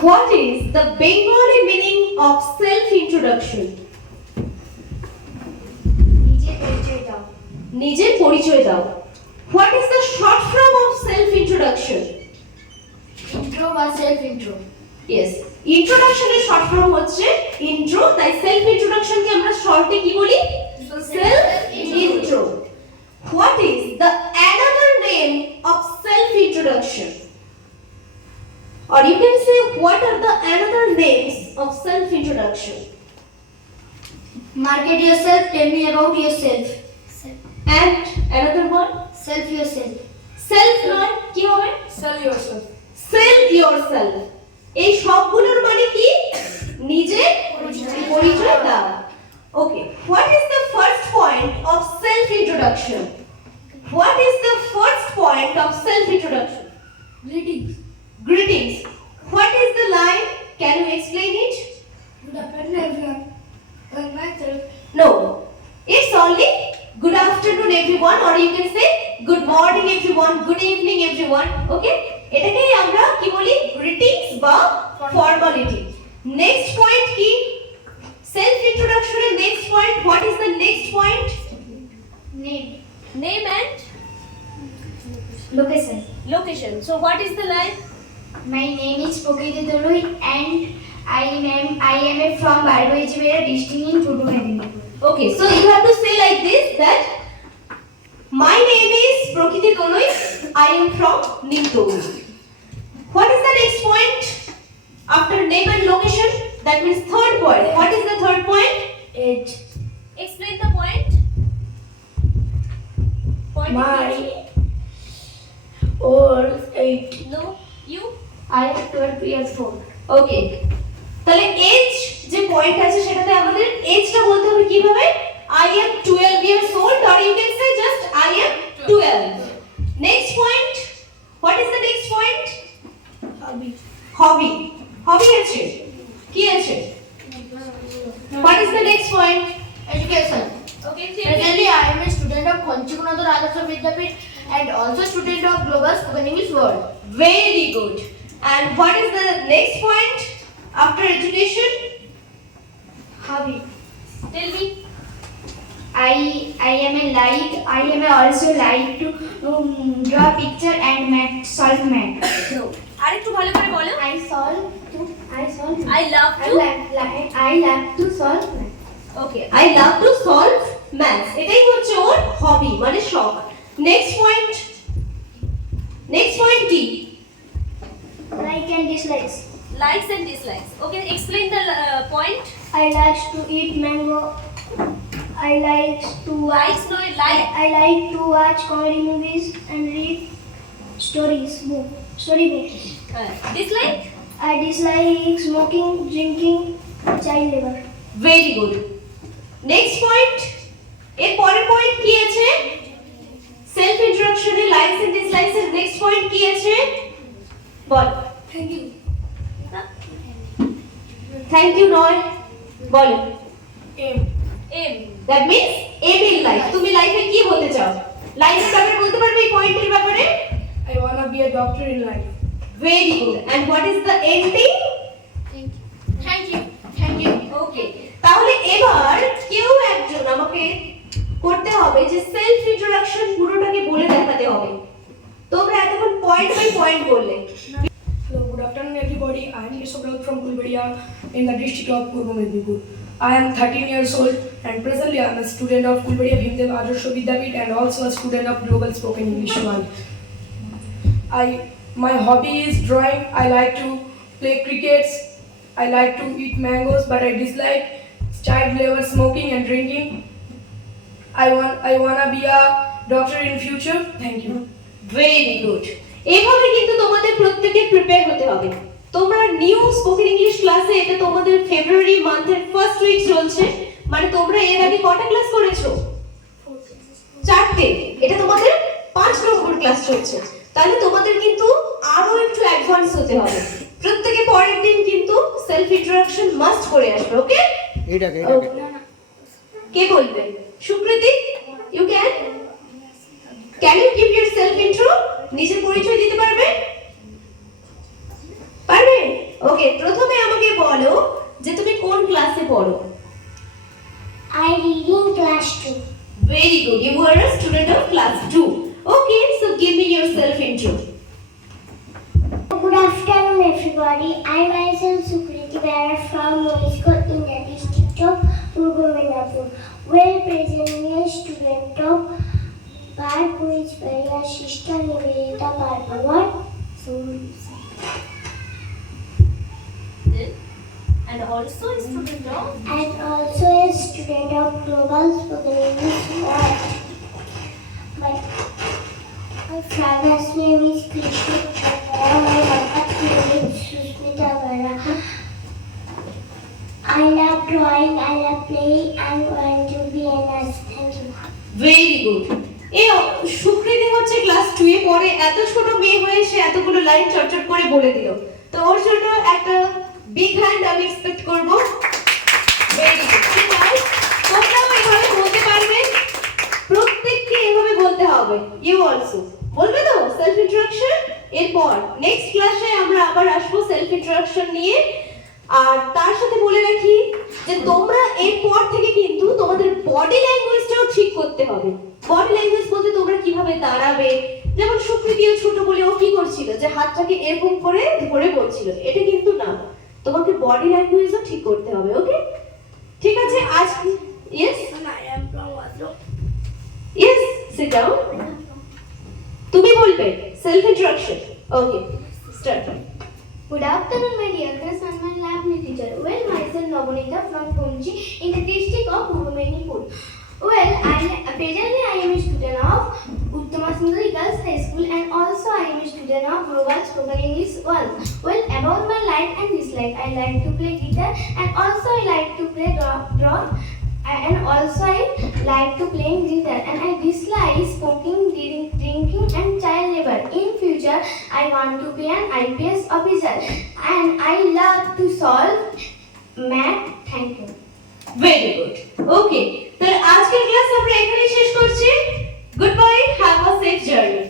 What is the Bengali meaning of self-introduction? নিজের পরিচয় দাও। What is the short form of self-introduction? Intro বা self intro. Yes, introduction এর short form হচ্ছে intro, তাই self-introduction কে আমরা শর্টে কি বলি? Self-intro. What is the another name of self-introduction? Or you can say, what are the another names of self-introduction? Market yourself, tell me about yourself. And another one? Self yourself. Self নয় কি হবে? Sell yourself. Sell yourself. এই সবগুলোর মানে কি? নিজে পরিচয় দাও। Okay, what is the first point of self-introduction? What is the first point of self-introduction? Greetings. Greetings. What is the line? Can you explain it? Good afternoon everyone. Myself. No. It's only good afternoon everyone, or you can say good morning everyone, good evening everyone. Okay? এটাকেই আমরা কি বলি? Greetings বা formality. Next point কি? Self-introduction এর next point. What is the next point? Name. Name and Location. location. So what is the line? My name is Priya and I am from Barwajibera district in Purba Medinipur. Okay, so you have to say like this, that my name is Prakriti Doloi, I am from Nimtoli. What is the next point? After name and location, that means third point. What is the third point? Age. Explain the point. Point My old 8. No, you? I am 12 years old. Okay. তাহলে এজ যে পয়েন্ট আছে সেটাতে আমাদের এজটা বলতে হবে কিভাবে? I am 12 years old, or you can say just I am 12. Next point. What is the next point? Hobby. Hobby. Hobby আছে কি আছে? What is the next point? Education. Okay, Presently, I am a student of Konchikunadar Adarsh Vidyapit and also student of Global Spoken English World. very good. And what is the next point after education? Hobby. Tell me. I am also like to draw picture and solve math. No. আরেকটু ভালো করে বলো। I I love to love to solve math. Okay, I love to solve maths. এটাই হচ্ছে ওর হবি, মানে শখ। Next point. Next point কি? Like and dislikes. Likes and dislikes. Okay, explain the point. I like to eat mango. I like to Likes no like. I like to watch comedy movies and read storybooks. Dislike? I dislike smoking, drinking, child labor. Very good. Next point. এর পরের point কি আছে? Self ইন্ট্রোডাকশনে likes and dislikes এর next point কি আছে? বল। Thank you. Thank you নয়, বল। Aim. Aim, that means aim in life. তুমি লাইফে কি হতে চাও? লাইফের ব্যাপারে বলতে পারবে এই পয়েন্টের ব্যাপারে? I want to be a doctor in life. Very good. And what is the ending? Thank you. Thank you. Okay. তাহলে এবার কেউ একজন আমাকে করতে হবে যে সেলফ ইন্ট্রোডাকশন পুরোটাকে বলে দেখাতে হবে। তোমরা এতক্ষণ পয়েন্ট বাই পয়েন্ট বললে। Hello, good afternoon everybody. I am Instructional from Pulvaria in the district of Purba Medinipur. I am 13 years old and presently I am a student of Pulvaria Bhimdev Adarsh Vidyapit and also a student of Global Spoken English World. My hobby is drawing. I like to play cricket. I like to eat mangoes, but I dislike child labor, smoking and drinking. I wanna be a doctor in future. Thank you. Very good. এইভাবে কিন্তু তোমাদের প্রত্যেককে প্রিপেয়ার হতে হবে। তোমরা new spoken English ক্লাসে, এটা তোমাদের ফেব্রুয়ারি মান্থের ফার্স্ট উইক চলছে, মানে তোমরা এর আগে কটা ক্লাস করেছো? 4টে। এটা তোমাদের 5 নম্বর ক্লাস চলছে। তাহলে তোমাদের কিন্তু আরো একটু অ্যাডভান্স হতে হবে। প্রত্যেককে পরের দিন কিন্তু সেলফ ইন্ট্রোডাকশন মাস্ট করে আসবে। ওকে? এটাকে কে বলবে? Sukriti, you can you give yourself intro? নিজের পরিচয় দিতে পারবে? পারবে? ওকে, প্রথমে আমাকে বলো যে তুমি কোন ক্লাসে পড়ো? I read in class 2. Very good. You are a student of class 2. Okay, so give me your self intro. Good afternoon, everybody. I myself Sukriti Bera from Moiskot in the district of Purbo Medapur. Well, presently a student of Park which Priya sister Nivedita Parpavat. And also a student of And also a student of Global SpokenEnglish World. My father's name is Krishna Chandra. My mother's name is Susmita Vera. I love drawing, I love playing, I'm going to be a nurse. Thank you. Very good. এই সুকৃতি হচ্ছে ক্লাস 2 এ পড়ে, এত ছোট মেয়ে হয়ে সে এতগুলো লাইন চটচট করে বলে দিল। তো ওর জন্য একটা বিগ হ্যান্ড আমি এক্সপেক্ট করব। Very good. ঠিক আছে, তোমরাও এভাবে বলতে পারবে, প্রত্যেককে এভাবে বলতে হবে। ইউ অলসো বলবে তো সেলফ ইন্ট্রোডাকশন। এরপর নেক্সট ক্লাসে আমরা আবার আসবো সেলফ ইন্ট্রোডাকশন নিয়ে। আর তার সাথে বলে রাখি যে তোমরা এরপর থেকে কিন্তু তোমাদের বডি ল্যাঙ্গুয়েজটাও ঠিক করতে হবে। বডি ল্যাঙ্গুয়েজ বলতে তোমরা কিভাবে দাঁড়াবে, যেমন সুকৃতিও ছোট বলে ও কি করছিল যে হাতটাকে এরকম করে ধরে বলছিল, এটা কিন্তু না, তোমাকে বডি ল্যাঙ্গুয়েজও ঠিক করতে হবে। ওকে, ঠিক আছে। আজ yes, I am from Oslo. Yes, sit down. তুমি বলবে self introduction. Okay, start. Good afternoon, my dear class and my lovely teacher. Well, myself Nobonita from Konchi in the district of Purbo Medapur. Well, presently I am a student of Uttama Sundari Girls High School and also I am a student of Global SpokenEnglish World. Well, about my like and dislike, I like to play guitar and also I like to play drum and also I like to play guitar and I dislike smoking, drinking and child labor. In future, I want to be an IPS officer and I love to solve math. Thank you. Very good. Okay, তাহলে আজকের class আমরা এখানেই শেষ করছি। Good bye, have a safe journey.